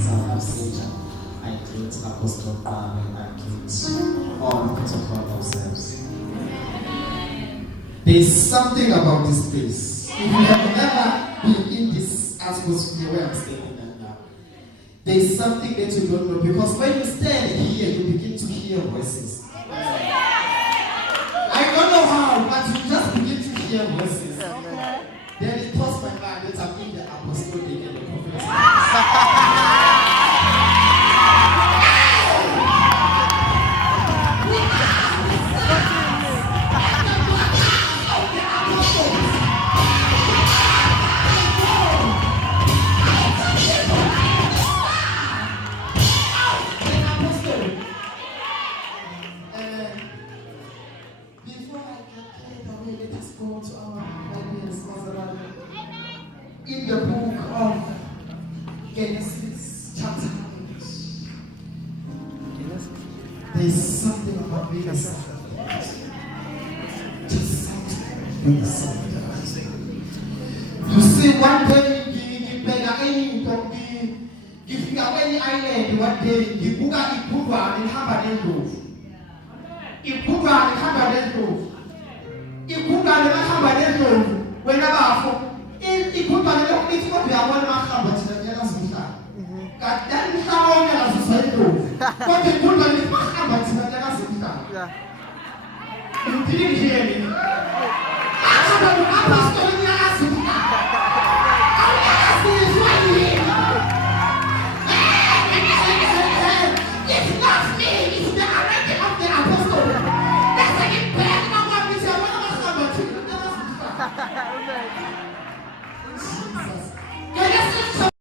South Asia. I greet Apostle Pam, I greet all the protocol ourselves. There's something about this place. If you have never been in this atmosphere where I'm standing now, there's something that you don't know, because when you stand here, you begin to hear voices. I don't know how, but you just begin to hear voices. Then it crossed my mind that I'm in the apostolic and the prophetic. In the book of Genesis, chapter 8, there's something about being a son. Just something. You see, one day, if you are any island, one day, you book a Ikuba and Habaden Roof. Ikuba and Habaden Roof. Ikuba and Habaden Roof. Whenever ikuba ni leo kitu kwa one mahaba tunajana sasa. Kadani kama una sasa kwa ikuba ni mahaba tunajana sasa. You didn't hear me.